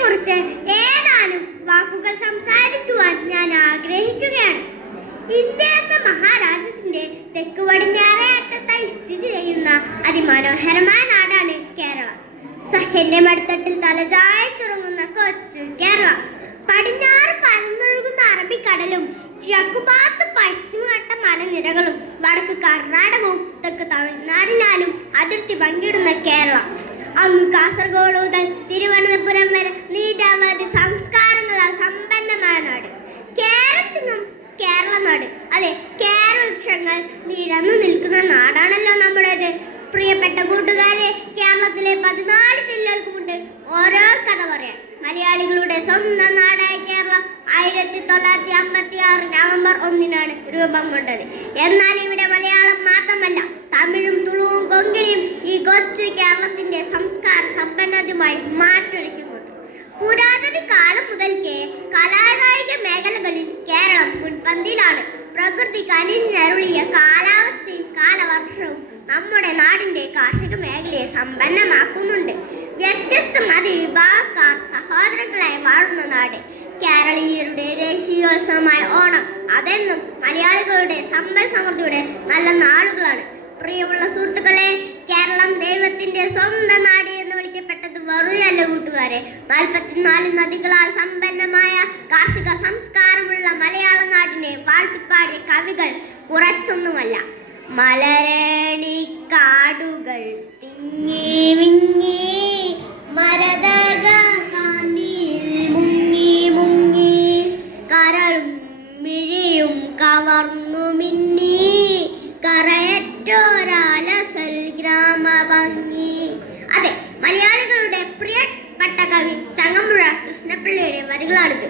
കുറിച്ച് ഏതാനും വാക്കുകൾ സംസാരിക്കുവാൻ ഞാൻ ആഗ്രഹിക്കുകയാണ്. ഇന്ത്യ എന്ന മഹാരാജ്യത്തിന്റെ തെക്ക് പടിഞ്ഞാറേ അറ്റത്തായി സ്ഥിതി ചെയ്യുന്ന അതിമനോഹരമായ നാടാണ് കേരളം. സഹ്യന്റെ മടിത്തട്ടിൽ തലചായ്ച്ചുറങ്ങുന്ന കൊച്ചു കേരളം. പടിഞ്ഞാറ് പരന്നൊഴുകുന്ന അറബിക്കടലും കിഴക്കുഭാഗത്ത് പശ്ചിമഘട്ട മലനിരകളും വടക്ക് കർണാടകവും തെക്ക് തമിഴ്നാടിനാലും അതിർത്തി പങ്കിടുന്ന കേരളം. അങ്ങ് കാസർഗോഡ് മുതൽ തിരുവനന്തപുരം വരെ നിരവധി സംസ്കാരങ്ങളാൽ സമ്പന്നമായ നാട്. കേരളത്തിനും കേരള നാട്, അതെ, കേരവൃക്ഷങ്ങൾ നിരന്നു നിൽക്കുന്ന നാടാണല്ലോ നമ്മുടേത്. പ്രിയപ്പെട്ട കൂട്ടുകാരെ, കേരളത്തിലെ 14 ജില്ലകൾക്കുമുണ്ട് ഓരോ കഥ പറയാൻ. മലയാളികളുടെ സ്വന്തം നാടായ കേരളം 1956 നവംബർ 1 രൂപം കൊണ്ടത്. എന്നാൽ ഇവിടെ മലയാളം മാത്രമല്ല, തമിഴും തുളുവും കൊങ്കിണിയും ഈ കൊച്ചു കേരളത്തിന്റെ സംസ്കാര സമ്പന്നതയുമായി മാറ്റൊരുക്കുന്നുണ്ട്. പുരാതന കാലം മുതൽക്കേ കലാകായിക മേഖലകളിൽ കേരളം മുൻപന്തിയിലാണ്. പ്രകൃതി കനിഞ്ഞരുളിയ കാലാവസ്ഥയും കാലവർഷവും നമ്മുടെ നാടിന്റെ കാർഷിക മേഖലയെ സമ്പന്നമാക്കുന്നുണ്ട്. വ്യത്യസ്ത മതവിഭാഗക്കാർ സഹോദരങ്ങളായി വാഴുന്ന നാട്. കേരളീയരുടെ ദേശീയോത്സവമായ ഓണം അതെന്നും മലയാളികളുടെ സമ്പൽ സമൃദ്ധിയുടെ നല്ല നാളുകളാണ്. പ്രിയമുള്ള സുഹൃത്തുക്കളെ, കേരളം ദൈവത്തിന്റെ സ്വന്തം നാട് എന്ന് വിളിക്കപ്പെട്ടത് വെറുതെയല്ല കൂട്ടുകാരെ. 44 നദികളാൽ സമ്പന്നമായ കാർഷിക സംസ്കാരമുള്ള മലയാള നാടിനെ വാഴ്ത്തിപ്പാടിയ കവികൾ കുറച്ചൊന്നുമല്ല. മലരണിക്കാടുകൾ തിങ്ങി വിങ്ങി മരതക കാന്തിയിൽ മുങ്ങി മുങ്ങി കരളും മിഴിയും കവർന്നു മിന്നി കറയറ്റോരാലസൽ ഗ്രാമഭംഗി. അതെ, മലയാളികളുടെ പ്രിയപ്പെട്ട കവി ചങ്ങമ്പുഴ കൃഷ്ണപിള്ളയുടെ വരികളാണിത്.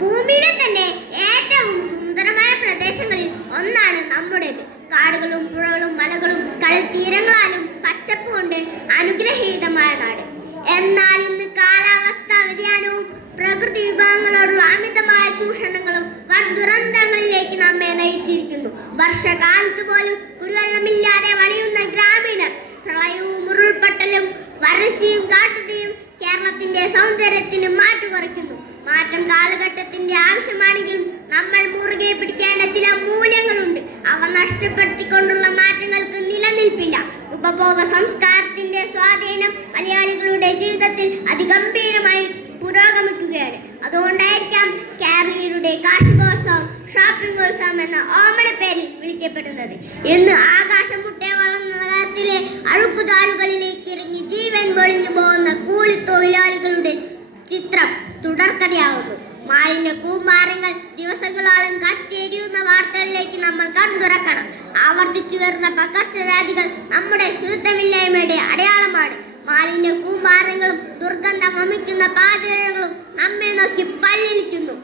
ഭൂമിയിലെ തന്നെ ഏറ്റവും സുന്ദരമായ പ്രദേശങ്ങളിൽ ഒന്നാണ് നമ്മുടേത്. കാടുകളും പുഴകളും മലകളും കടൽ തീരങ്ങളാലും പച്ചപ്പ് കൊണ്ട് അനുഗ്രഹീതമായ നാട്. എന്നാൽ ഇന്ന് കാലാവസ്ഥാ വ്യതിയാനവും പ്രകൃതി വിഭവങ്ങളോടുള്ള അമിതമായ ചൂഷണങ്ങളും വൻ ദുരന്തങ്ങളിലേക്ക് നമ്മെ നയിച്ചിരിക്കുന്നു. വർഷകാലത്ത് പോലും കുടിവെള്ളമില്ലാതെ വണിയുന്ന ഗ്രാമീണർ, പ്രളയവും ഉരുൾപൊട്ടലും വരൾച്ചയും കാട്ടുതീയും കേരളത്തിന്റെ സൗന്ദര്യത്തിന് മാറ്റുകുറയ്ക്കുന്നു. മാറ്റം കാലഘട്ടത്തിന്റെ ആവശ്യമാണെങ്കിലും നമ്മൾ മുറുകെ പിടിക്കേണ്ട ചില മൂല്യങ്ങളുണ്ട്. അവ നഷ്ടപ്പെടുത്തിക്കൊണ്ടുള്ള മാറ്റങ്ങൾക്ക് നിലനിൽപ്പില്ല. ഉപഭോഗ സംസ്കാരത്തിന്റെ സ്വാധീനം മലയാളികളുടെ ജീവിതത്തിൽ അതിഗംഭീരമായി പുരോഗമിക്കുകയാണ്. അതുകൊണ്ടായിരിക്കാം കേരളീയരുടെ കാർഷികോത്സവം ഷോപ്പിംഗോത്സവം എന്ന ഓമന പേരിൽ വിളിക്കപ്പെടുന്നത്. ഇന്ന് ആകാശം മുട്ടേ വളർന്ന നഗരത്തിലെ അഴുക്കുചാലുകളിലേക്ക് ഇറങ്ങി ജീവൻ പൊളിഞ്ഞു പോകുന്ന കൂലിത്തൊഴിലാളികളുടെ ചിത്രം തുടർക്കഥയാവുന്നു. മാലിന്യ കൂമ്പാരങ്ങൾ ദിവസങ്ങളോളം കത്തിയെരിയുന്ന വാർത്തകളിലേക്ക് നമ്മൾ കൺതുറക്കണം. ആവർത്തിച്ചു വരുന്ന പകർച്ചവ്യാധികൾ നമ്മുടെ ശുദ്ധമില്ലായ്മയുടെ അടയാളമാണ്. മാലിന്യ കൂമ്പാരങ്ങളും ദുർഗന്ധം വമിക്കുന്ന പാതകളും നമ്മെ നോക്കി പല്ലിളിക്കുന്നു.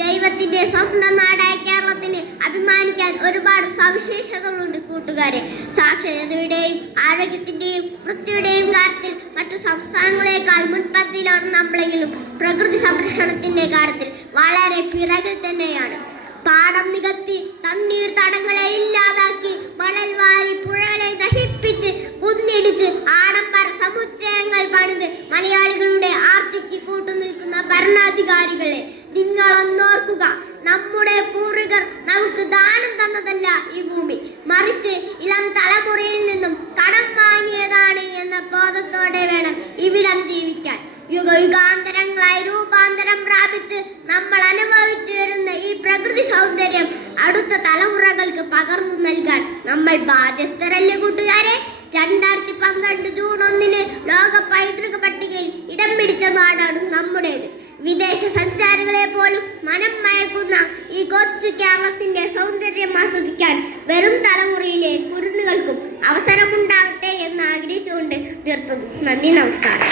ദൈവത്തിന്റെ സ്വന്തം നാടായ കേരളത്തിന് അഭിമാനിക്കാൻ ഒരുപാട് സവിശേഷതകളുണ്ട് കൂട്ടുകാരെ. സാക്ഷരതയുടെയും ആരോഗ്യത്തിന്റെയും വൃത്തിയുടെയും കാര്യത്തിൽ മറ്റു സംസ്ഥാനങ്ങളെക്കാൾ മുൻപന്തിയിലാണ് നമ്മളെങ്കിലും പ്രകൃതി സംരക്ഷണത്തിന്റെ കാര്യത്തിൽ വളരെ പിറകിൽ തന്നെയാണ്. പാടം നികത്തി തണ്ണീർ തടങ്ങളെ ഇല്ലാതാക്കി മണൽ വാരി പുഴകളെ നശിപ്പിച്ച് കുന്നിടിച്ച് ആഡംബര സമുച്ചയങ്ങൾ പണിത് മലയാളികളുടെ ആർത്തിക്ക് കൂട്ടുനിൽക്കുന്ന ഭരണാധികാരികളെ നിങ്ങളൊന്നോർക്കുക. നമ്മുടെ പൂർവികർ നമുക്ക് ദാനം തന്നതല്ല ഈ ഭൂമി, മറിച്ച് ഇളം തലമുറയിൽ നിന്നും കടം വാങ്ങിയതാണ് എന്ന ബോധത്തോടെ വേണം ഇവിടം ജീവിക്കാൻ. യുഗയുഗാന്തരങ്ങളായി രൂപാന്തരം പ്രാപിച്ച് നമ്മൾ അനുഭവിച്ചു വരുന്ന ഈ പ്രകൃതി സൗന്ദര്യം അടുത്ത തലമുറകൾക്ക് പകർന്നു നൽകാൻ നമ്മൾ ബാധ്യസ്ഥരല്ലേ കൂട്ടുകാരെ. 2012 ജൂൺ 1 ലോക പൈതൃക പട്ടികയിൽ ഇടം പിടിച്ച നാടാണ് നമ്മുടേത്. വിദേശ സഞ്ചാരികളെ പോലും മനം മയക്കുന്ന ഈ കൊച്ചു കേരളത്തിന്റെ സൗന്ദര്യം ആസ്വദിക്കാൻ വരും തലമുറയിലെ കുരുന്നുകൾക്കും അവസരമുണ്ടാകട്ടെ എന്ന് ആഗ്രഹിച്ചുകൊണ്ട് നിർത്തുന്നു. നന്ദി, നമസ്കാരം.